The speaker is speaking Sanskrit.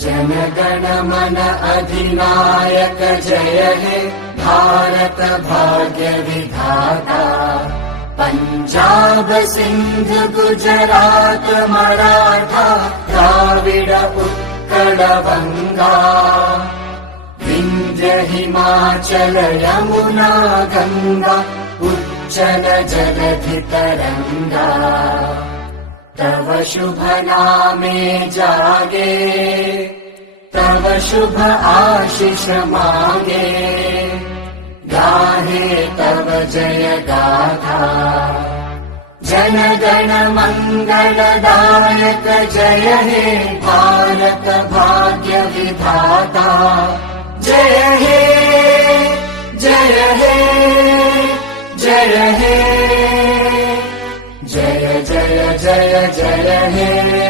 जनगण मन अधिनायक जय हे भारत भाग्य विधाता। पंजाब सिंध गुजरात मराठा द्राविड उत्कल बंगा। विंध्य हिमाचल यमुना गंगा उच्चल जलधि तरंगा। तव शुभ नामे जागे तव शुभ आशीष मागे। गाहे तव जय गाथा जन गण मंगलदायक जय हे भारत भाग्य विधाता। जय हे जय हे जय हे जय जय जय जय हे।